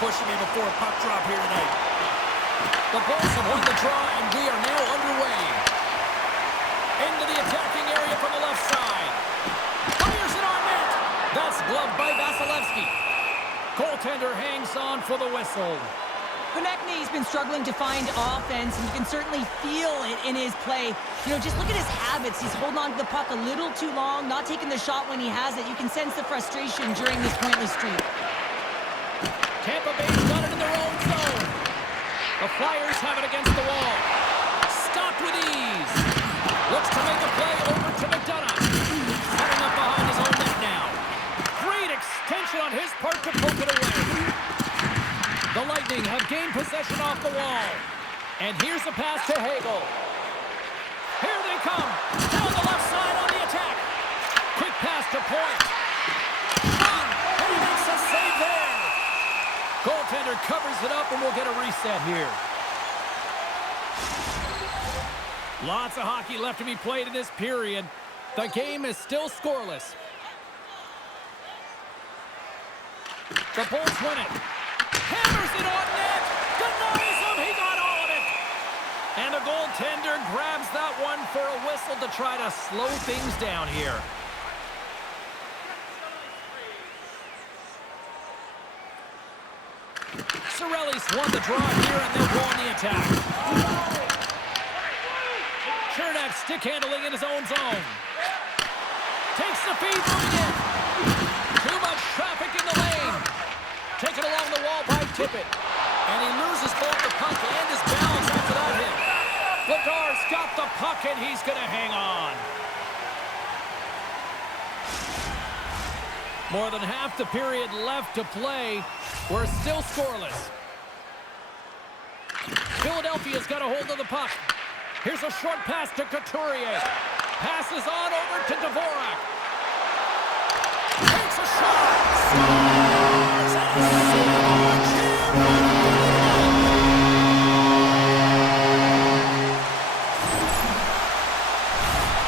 pushing me before a puck drop here tonight. The Bulls have won the draw, and we are now underway. Into the attacking area from the left side. Fires it on net. That's gloved by Vasilevsky. Goaltender hangs on for the whistle. Konechny's been struggling to find offense, and you can certainly feel it in his play. You know, just look at his habits. He's holding on to the puck a little too long, not taking the shot when he has it. You can sense the frustration during this pointless streak. Tampa Bay's got it in their own zone. The Flyers have it against the wall. Stopped with ease. Looks to make a play over to McDonough. Setting up behind his own net now. Great extension on his part to poke it away. The Lightning have gained possession off the wall. And here's the pass to Hagel. Here they come. Down the left side on the attack. Quick pass to Point. Run. And he makes a save there. Goaltender covers it up, and we'll get a reset here. Lots of hockey left to be played in this period. The game is still scoreless. The Bulls win it. Hammers it on net. Denies him. He got all of it. And the goaltender grabs that one for a whistle to try to slow things down here. Cirelli's won the draw here, and they'll go on the attack. Chernak stick handling in his own zone. Takes the feed from again. Too much traffic in the lane. Taken along the wall by Tippett. And he loses both the puck and his balance after that hit. Vladar's got the puck, and he's going to hang on. More than half the period left to play. We're still scoreless. Philadelphia's got a hold of the puck. Here's a short pass to Couturier. Passes on over to Dvorak. Takes a shot. Scores!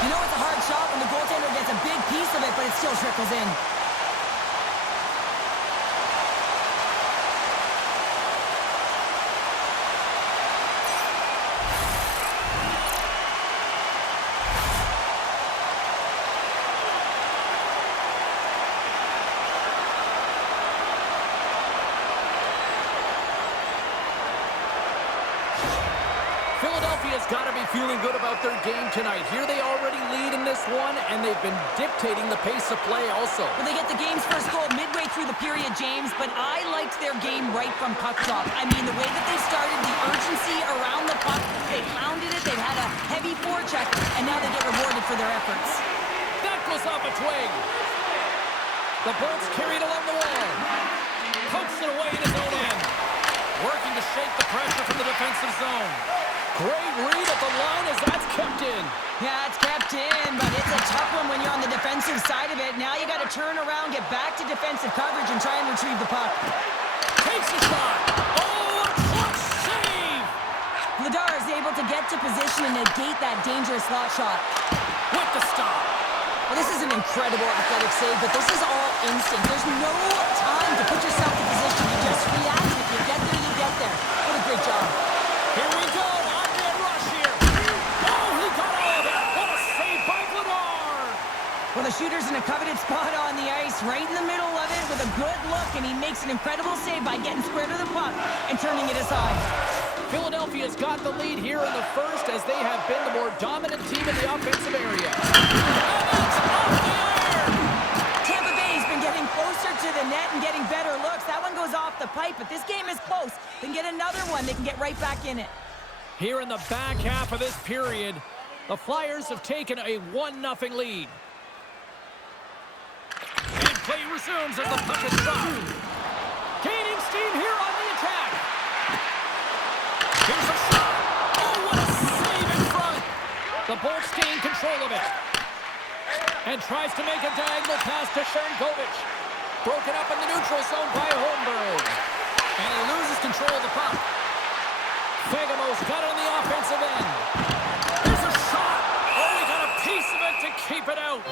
You know it's a hard shot when the goaltender gets a big piece of it, but it still trickles in. Philadelphia's got to be feeling good about their game tonight. Here they already lead in this one, and they've been dictating the pace of play also. Well, they get the game's first goal midway through the period, James, but I liked their game right from puck drop. I mean, the way that they started, the urgency around the puck, they pounded it, they've had a heavy forecheck, and now they get rewarded for their efforts. That goes off a twig. The Bolts carried along the wall. Pokes it away in his own end. Working to shake the pressure from the defensive zone. Great read at the line as that's kept in. Yeah, it's kept in, but it's a tough one when you're on the defensive side of it. Now you got to turn around, get back to defensive coverage, and try and retrieve the puck. Takes a shot. Oh, a clutch save. Vladar is able to get to position and negate that dangerous slot shot. With the stop. Well, this is an incredible athletic save, but this is all instinct. There's no time to put yourself in position. You just react. If you get there, you get there. What a great job. Here we go. On-man rush here. Oh, he got all of it. What a save by Vladar. Well, the shooter's in a coveted spot on the ice, right in the middle of it with a good look, and he makes an incredible save by getting square to the puck and turning it aside. Philadelphia's got the lead here in the first as they have been the more dominant team in the offensive area. Tampa Bay's been getting closer to the net and getting better looks. That one goes off the pipe, but this game is close. They can get another one. They can get right back in it. Here in the back half of this period, the Flyers have taken a 1-0 lead. And play resumes as the puck is shot. Gaining steam here on the attack. Here's a shot. Oh, what a save in front. The Bolts gain control of it. And tries to make a diagonal pass to Sharangovich. Broken up in the neutral zone by Holmberg. And he loses control of the puck. Fagamo's got it on the offensive end. Here's a shot. Oh, he got a piece of it to keep it out.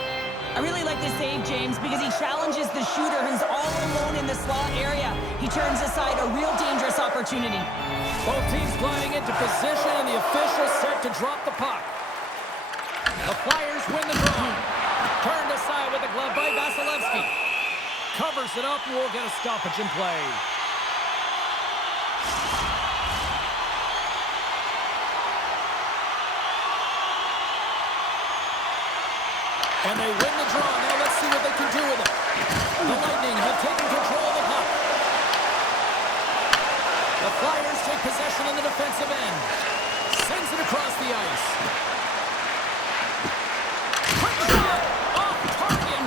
I really like to save, James, because he challenges the shooter who's all alone in the slot area. He turns aside a real dangerous opportunity. Both teams gliding into position, and the officials set to drop the puck. The Flyers win the draw. Turned aside with the glove by Vasilevsky. Covers it up, and we'll get a stoppage in play. And they win the draw. Now let's see what they can do with it. The Lightning have taken control of the puck. The Flyers take possession in the defensive end. Sends it across the ice. Quick shot! Off target!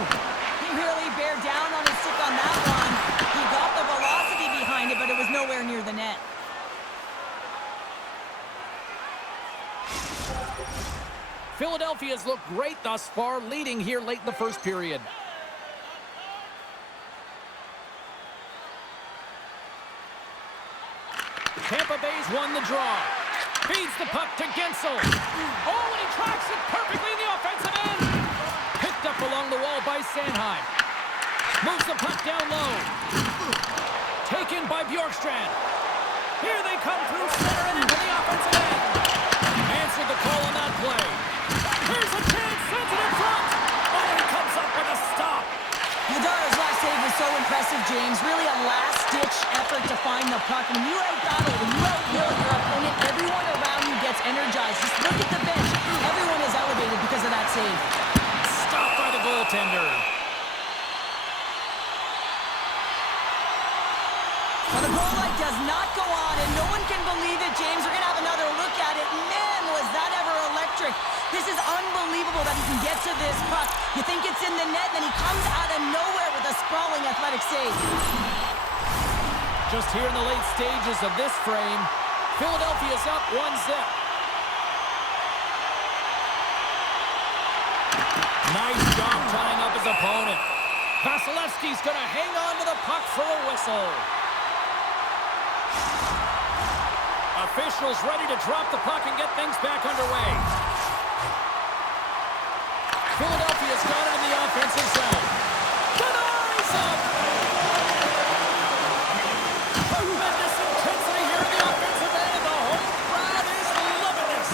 He really bared down on his stick on that one. He got the velocity behind it, but it was nowhere near the net. Philadelphia's looked great thus far, leading here late in the first period. Tampa Bay's won the draw. Feeds the puck to Gensel. Oh, and he tracks it perfectly in the offensive end. Picked up along the wall by Sanheim. Moves the puck down low. Taken by Bjorkstrand. Here they come through center and into the offensive end. Answered the call on that play. Here's a chance, sends it in front. Oh, he comes up with a stop. Nadara's last save was so impressive, James. Really a last-ditch effort to find the puck. When you out-battle, when you out-will your opponent, everyone around you gets energized. Just look at the bench. Everyone is elevated because of that save. Stopped by the goaltender. Well, the goal light does not go on, and no one can believe it, James. We're going to have another look at it. Man, was that ever electric. This is unbelievable that he can get to this puck. You think it's in the net, then he comes out of nowhere with a sprawling athletic save. Just here in the late stages of this frame, Philadelphia's up 1-0. Nice job tying up his opponent. Vasilevsky's going to hang on to the puck for a whistle. Officials ready to drop the puck and get things back underway. Philadelphia's got it in the offensive zone. Denies up! Tremendous intensity here in the offensive end, and the home crowd is loving this.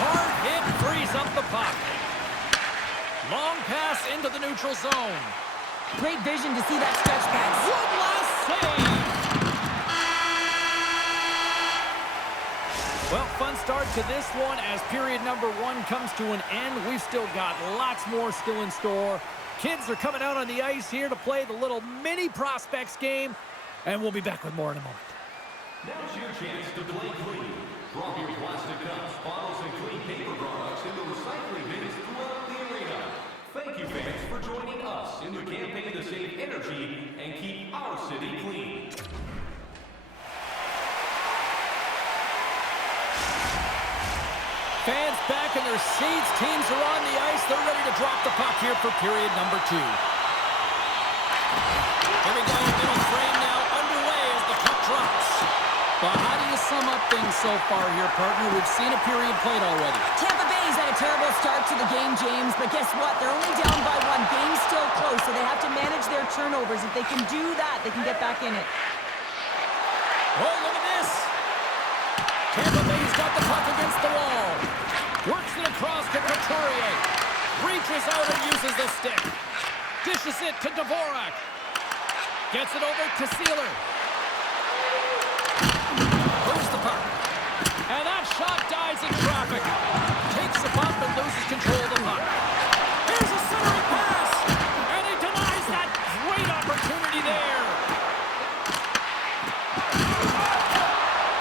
Hard hit frees up the puck. Long pass into the neutral zone. Great vision to see that stretch pass. One last save. Well, fun start to this one as period number 1 comes to an end. We've still got lots more still in store. Kids are coming out on the ice here to play the little mini prospects game, and we'll be back with more in a moment. Now's your chance to play clean. Drop your plastic cups, bottles, and clean paper products into recycling bins throughout the arena. Thank you, fans, for joining us in the campaign to save energy and keep our city clean. Fans back in their seats. Teams are on the ice. They're ready to drop the puck here for period number 2. Here we go. Middle frame now underway as the puck drops. But how do you sum up things so far here, partner? We've seen a period played already. Tampa Bay's had a terrible start to the game, James, but guess what? They're only down by 1. Game's still close, so they have to manage their turnovers. If they can do that, they can get back in it. Oh, look at this. Tampa Bay's got the puck against the wall. Works it across to Couturier. Reaches out and uses the stick. Dishes it to Dvorak. Gets it over to Sealer. Moves the puck. And that shot dies in traffic. Takes the bump and loses control of the puck. Here's a centering pass. And he denies that great opportunity there.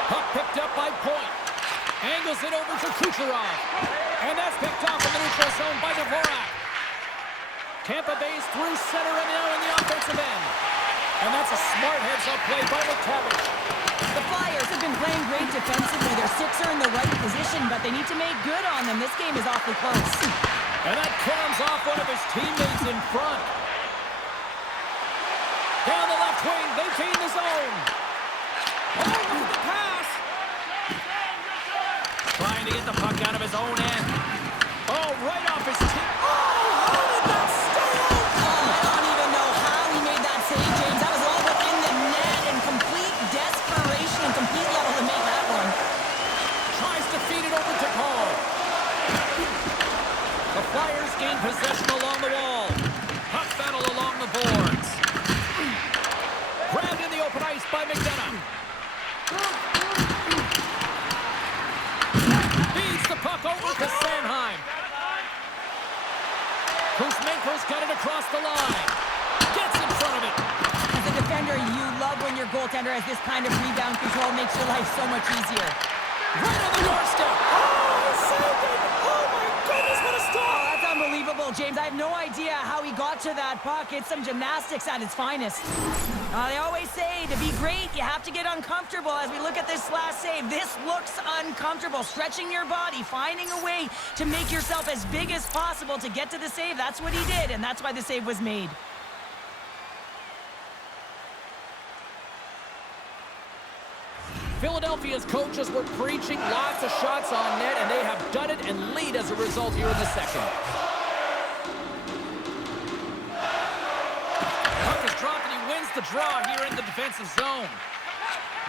Puck picked up by Point. Angles it over to Kucherov. And that's picked off in the neutral zone by Dvorak. Tampa Bay's through center and now in the offensive end. And that's a smart heads-up play by McTavish. The Flyers have been playing great defensively. Their sticks are in the right position, but they need to make good on them. This game is awfully close. And that comes off one of his teammates in front. Down the left wing, they feed the zone. Oh, look at the pass. Trying to get the puck out of his own end. Oh, right off his tee. Oh, how did that Possession along the wall. Puck battle along the boards. Grabbed in the open ice by McDonough. Feeds the puck over to Sanheim. Kuzmenko's got it across the line. Gets in front of it. As a defender, you love when your goaltender has this kind of rebound control. Makes your life so much easier. Right on the doorstep. Oh, saved it. Oh, my goodness, what a stop. Oh, that's unbelievable, James. I have no idea how he got to that puck. It's some gymnastics at its finest. They always say to be great, you have to get uncomfortable. As we look at this last save, this looks uncomfortable. Stretching your body, finding a way to make yourself as big as possible to get to the save. That's what he did, and that's why the save was made. Philadelphia's coaches were preaching lots of shots on net, and they have done it and lead as a result here in the second. Puck is dropped, and he wins the draw here in the defensive zone.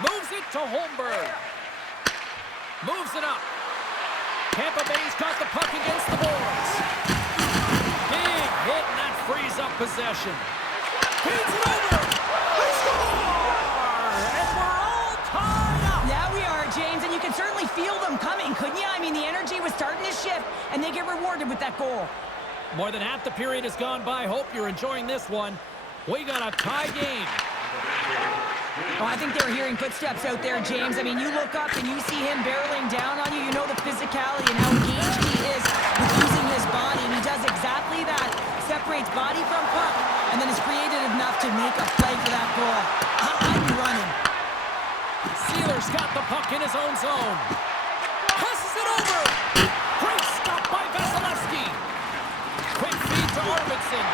Moves it to Holmberg. Moves it up. Tampa Bay's got the puck against the boards. Big hit, and that frees up possession. Feeds it over. They score! And we're all tied up. Yeah, we are, James, and you can certainly feel them coming, couldn't you? I mean, the energy was starting to shift, and they get rewarded with that goal. More than half the period has gone by. Hope you're enjoying this one. We got a tie game. Oh, I think they were hearing footsteps out there, James. I mean, you look up and you see him barreling down on you. You know the physicality and how engaged he is with using his body, and he does exactly that. Separates body from puck, and then is creative enough to make a play for that goal. I'd be running. Sealer's got the puck in his own zone. Passes it over. Great stop by Vasilevsky. Quick feed to Arvidsson.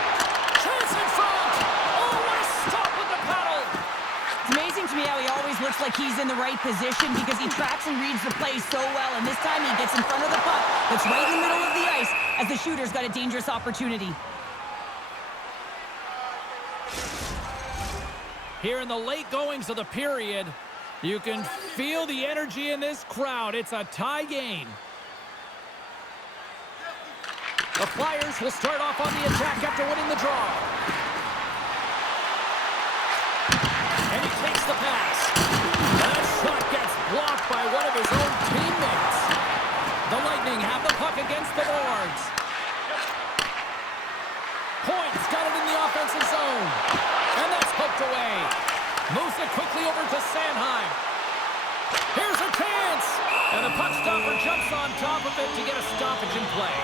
Chance in front. Oh, what a stop with the paddle. It's amazing to me how he always looks like he's in the right position because he tracks and reads the play so well, and this time he gets in front of the puck that's right in the middle of the ice as the shooter's got a dangerous opportunity. Here in the late goings of the period, you can feel the energy in this crowd. It's a tie game. The Flyers will start off on the attack after winning the draw. And he takes the pass. That shot gets blocked by one of his own teammates. The Lightning have the puck against the boards. Point's got it in the offensive zone. And that's poked away. Moves it quickly over to Sanheim. Here's a chance! And the puck stopper jumps on top of it to get a stoppage in play.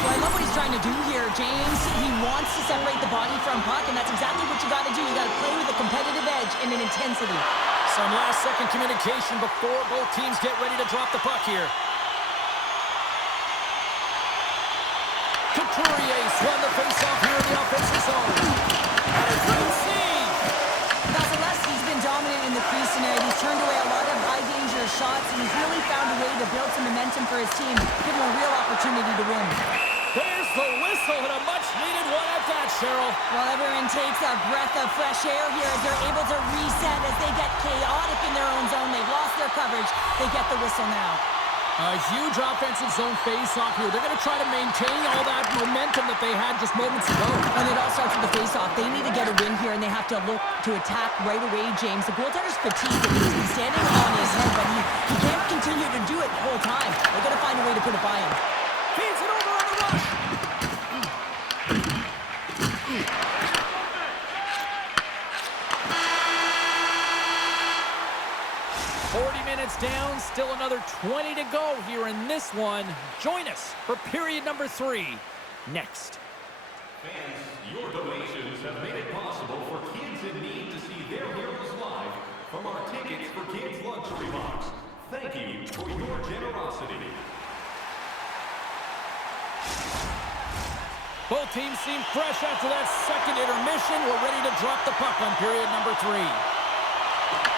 Well, I love what he's trying to do here, James. He wants to separate the body from puck, and that's exactly what you got to do. You got to play with a competitive edge and an intensity. Some last-second communication before both teams get ready to drop the puck here. Couturier's won the face-off here in the offensive zone. And a great save! Vasilevsky's been dominant in the crease tonight. He's turned away a lot of high-danger shots, and he's really found a way to build some momentum for his team, give him a real opportunity to win. There's the whistle, and a much-needed one at that, Cheryl. Well, everyone takes a breath of fresh air here as they're able to reset as they get chaotic in their own zone. They've lost their coverage. They get the whistle now. A huge offensive zone face-off here. They're going to try to maintain all that momentum that they had just moments ago. And it all starts with the face-off. They need to get a win here, and they have to look to attack right away, James. The goaltender's fatigued, and he's been standing on his head, but he can't continue to do it the whole time. They're going to find a way to put it by him. Feeds it over on the rush. 40 minutes down, still another 20 to go here in this one. Join us for period number 3 next. Fans, your donations have made it possible for kids in need to see their heroes live from our Tickets for Kids luxury box. Thank you for your generosity. Both teams seem fresh after that second intermission. We're ready to drop the puck on period number 3.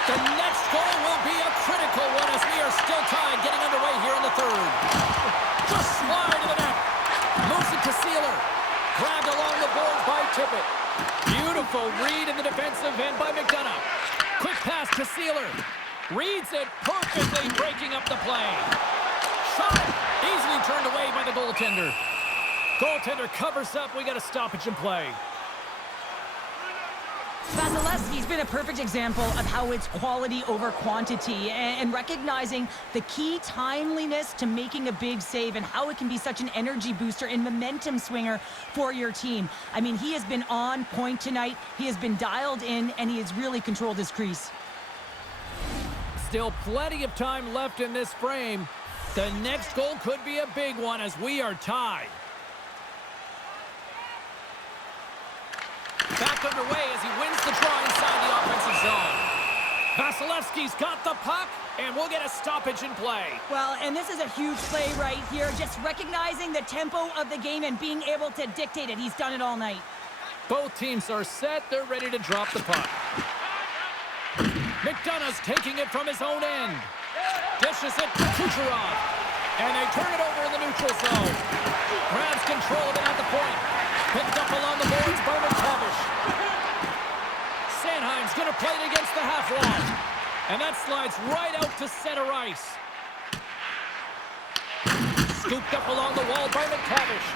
The next goal will be a critical one as we are still tied, getting underway here in the third. Just wide of the net. Moves it to Sealer. Grabbed along the boards by Tippett. Beautiful read in the defensive end by McDonough. Quick pass to Sealer. Reads it perfectly, breaking up the play. Shot. Easily turned away by the goaltender. Goaltender covers up. We got a stoppage in play. Vasilevsky's been a perfect example of how it's quality over quantity and recognizing the key timeliness to making a big save and how it can be such an energy booster and momentum swinger for your team. I mean, he has been on point tonight. He has been dialed in, and he has really controlled his crease. Still plenty of time left in this frame. The next goal could be a big one as we are tied. Back underway as he wins the draw inside the offensive zone. Vasilevsky's got the puck, and we'll get a stoppage in play. Well, and this is a huge play right here, just recognizing the tempo of the game and being able to dictate it. He's done it all night. Both teams are set. They're ready to drop the puck. McDonough's taking it from his own end. Dishes it to Kucherov. And they turn it over in the neutral zone. Grabs control of it at the point. Picked up along the boards by McTavish. Sanheim's going to play it against the half wall. And that slides right out to center ice. Scooped up along the wall by McTavish.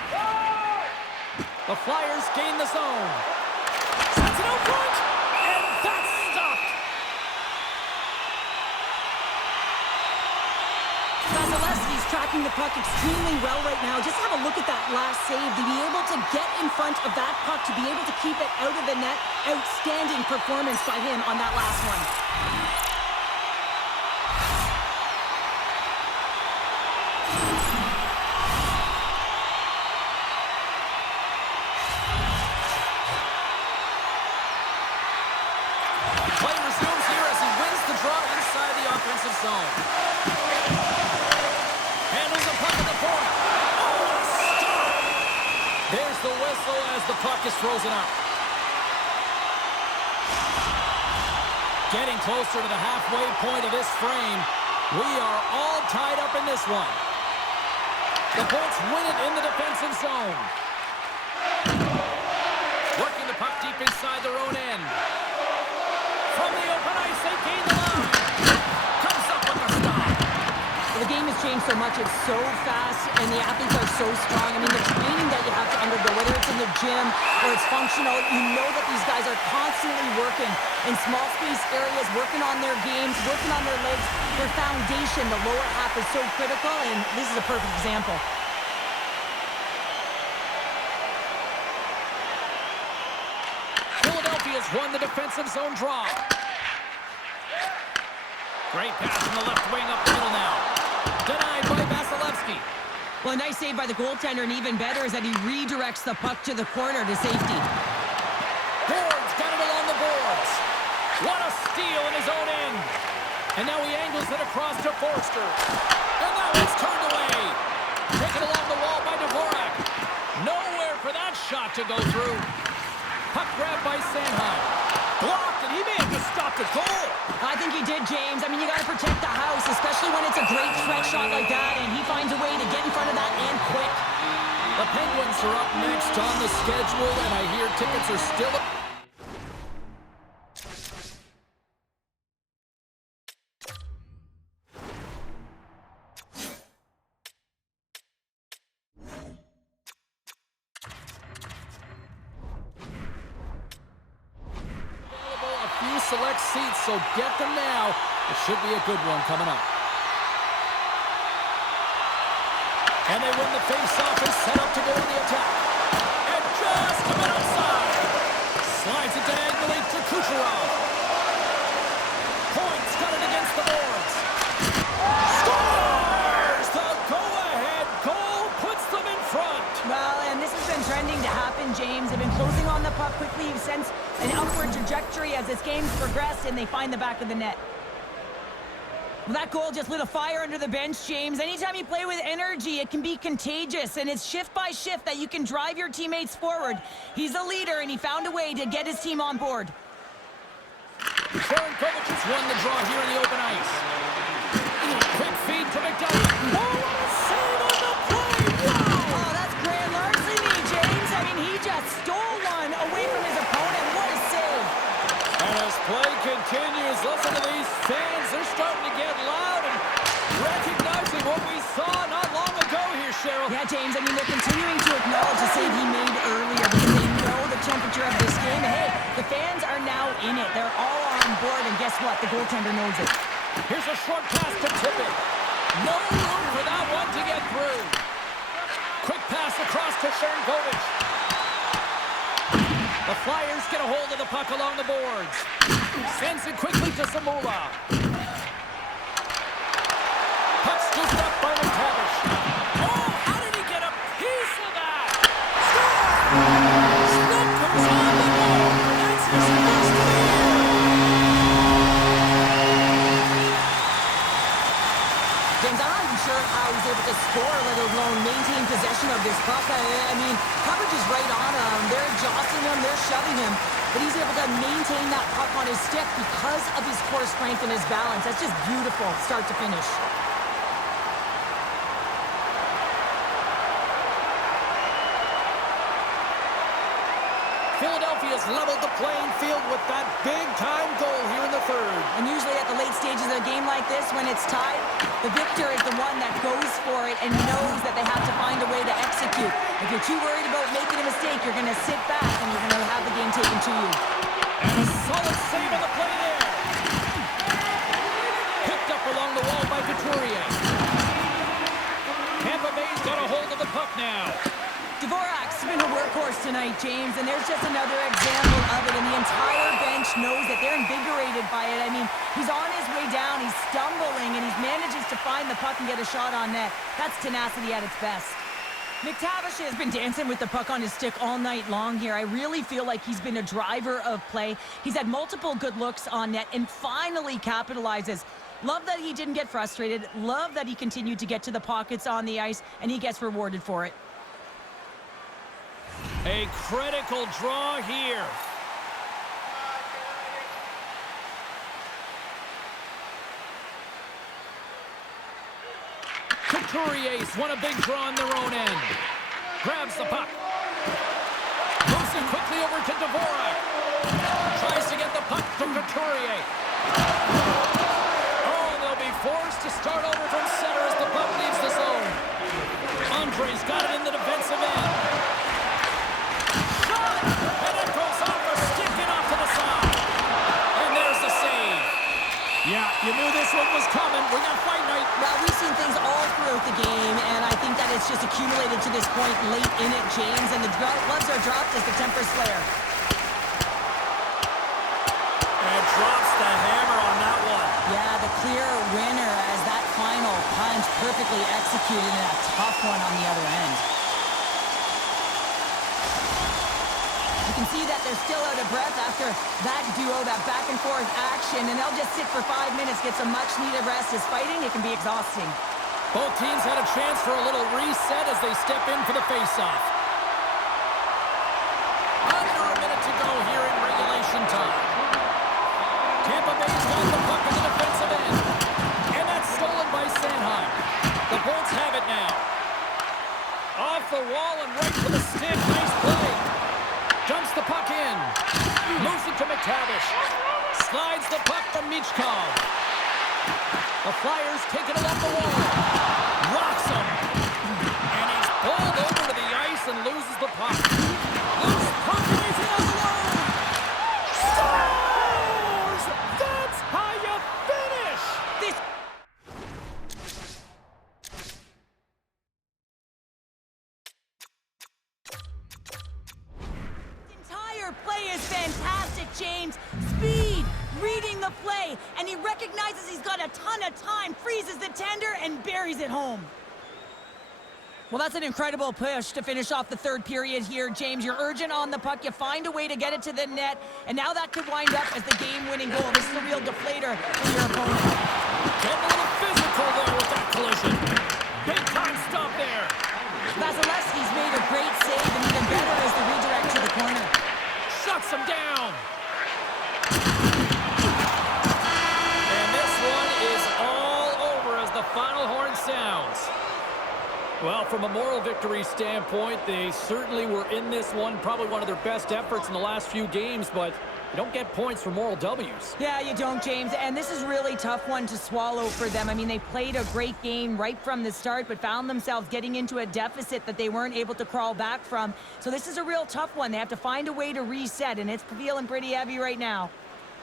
The Flyers gain the zone. Sends it out front. And that's stopped. Vasilevsky's tracking the puck extremely well right now. Just have a look at that last save. To be able to get in front of that puck, to be able to keep it out of the net, outstanding performance by him on that last one. Play resumes here as he wins the draw inside the offensive zone. Handles the puck at the point. Oh, stop! There's the whistle as the puck is frozen up. Getting closer to the halfway point of this frame. We are all tied up in this one. The Bolts win it in the defensive zone. Working the puck deep inside their own end. From the open ice, they gain the line. Comes up with the stop. The game has changed so much. It's so fast, and the athletes are so strong. I mean, the training that you have to undergo, whether it's in the gym or it's functional, you know that these guys are constantly working in small space areas, working on their games, working on their legs. Their foundation, the lower half, is so critical, and this is a perfect example. Philadelphia's won the defensive zone draw. Great pass from the left wing up the middle now. Denied by Vasilevsky. Well, a nice save by the goaltender, and even better is that he redirects the puck to the corner to safety. Boards got it along the boards. What a steal in his own end. And now he angles it across to Forster. And that one's turned away. Taken along the wall by Dvorak. Nowhere for that shot to go through. Puck grab by Sanheim. Blocked, and he may have just stopped a goal. I think he did, James. I mean, you got to protect the house, especially when it's a great threat shot like that, and he finds a way to get in front of that and quick. The Penguins are up next on the schedule, and I hear tickets are still up. Select seats, so get them now. It should be a good one coming up. And they win the face-off and set up to go on the attack. And just a bit outside. Slides it diagonally to Kucherov. Points got it against the boards. Scores! The go-ahead goal puts them in front. Well, and this has been trending to happen, James. They've been closing on the puck quickly since an upward trajectory as this game's progressed, and they find the back of the net. Well, that goal just lit a fire under the bench, James. Anytime you play with energy, it can be contagious, and it's shift by shift that you can drive your teammates forward. He's a leader, and he found a way to get his team on board. Sharankovic has won the draw here in the open ice. Quick feed to McDonough. Oh, what a save on the play! Wow! Oh, that's grand larceny, James. I mean, he just stole one away from his opponent. What a save! And as play continues, listen to these fans. They're starting to get loud and recognizing what we saw not long ago. James. I mean, they're continuing to acknowledge the save he made earlier because they know the temperature of this game. And hey, the fans are now in it. They're all on board, and guess what? The goaltender knows it. Here's a short pass to Tippett. No room for that one to get through. Quick pass across to Sharangovich. The Flyers get a hold of the puck along the boards. Sends it quickly to Samula. Puck's just up by McTavish. Oh, how did he get a piece of that? Score! Schmidt comes on the board. That's his first of the year. James, I'm not even sure how he's able to score, let alone maintain possession of this puck. I mean, coverage is right on him. They're jostling him. They're shoving him. But he's able to maintain that puck on his stick because of his core strength and his balance. That's just beautiful, start to finish. Philadelphia's leveled the playing field with that big-time goal here in the third. And usually at the late stages of a game like this, when it's tied, the victor is the one that goes for it and knows that they have to find a way to execute. If you're too worried about making a mistake, you're going to sit back and you're going to have the game taken to you. And a solid save on the play there. Picked up along the wall by Couturier. Tampa Bay's got a hold of the puck now. Dvorak's been a workhorse tonight, James, and there's just another example of it, and the entire bench knows that they're invigorated by it. I mean, he's on his way down, he's stumbling, and he manages to find the puck and get a shot on net. That's tenacity at its best. McTavish has been dancing with the puck on his stick all night long here. I really feel like he's been a driver of play. He's had multiple good looks on net and finally capitalizes. Love that he didn't get frustrated. Love that he continued to get to the pockets on the ice, and he gets rewarded for it. A critical draw here. Couturier's won a big draw on their own end. Grabs the puck. Moves it quickly over to Dvorak. Tries to get the puck to Couturier. Oh, they'll be forced to start over from center as the puck leaves the zone. Andre's got it in the defensive end. And it goes off a stick and off to the side. And there's the save. Yeah, you knew this one was coming. We got fight night. Well, we've seen things all throughout the game, and I think that it's just accumulated to this point late in it, James, and the gloves are dropped as the tempers flare. And drops the hammer on that one. Yeah, the clear winner as that final punch perfectly executed and a tough one on the other end. You can see that they're still out of breath after that duo, that back-and-forth action, and they'll just sit for 5 minutes, get some much-needed rest. As fighting, it can be exhausting. Both teams had a chance for a little reset as they step in for the face-off. Under a minute to go here in regulation time. Tampa Bay's got the puck in the defensive end. And that's stolen by Sanheim. The Bolts have it now. Off the wall and right to the stick. Nice play. Dumps the puck in. Moves it to McTavish. Slides the puck to Michkov. The Flyers taking it off the wall. Rocks him. And he's pulled over to the ice and loses the puck. Loose puck and he's in alone. Scores! That's how you finish! This entire play is fantastic, James. Speed, reading the play, and he recognizes he's got a ton of time, freezes the tender, and buries it home. Well, that's an incredible push to finish off the third period here, James. You're urgent on the puck. You find a way to get it to the net, and now that could wind up as the game-winning goal. This is a real deflator for your opponent. Getting a little physical there with that collision. Big time stop there. Vasilevsky's made a great save, and even better is the redirect to the corner. Shuts him down. And this one is all over as the final horn sounds. Well, from a moral victory standpoint, they certainly were in this one. Probably one of their best efforts in the last few games, but You don't get points for moral W's. Yeah, you don't, James. And this is really tough one to swallow for them. I mean, they played a great game right from the start, but found themselves getting into a deficit that they weren't able to crawl back from. So this is a real tough one. They have to find a way to reset, and it's feeling pretty heavy right now.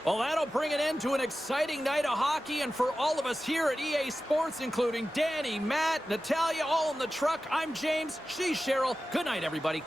Well, that'll bring an end to an exciting night of hockey, and for all of us here at EA Sports, including Danny, Matt, Natalia, all in the truck, I'm James, she's Cheryl. Good night, everybody.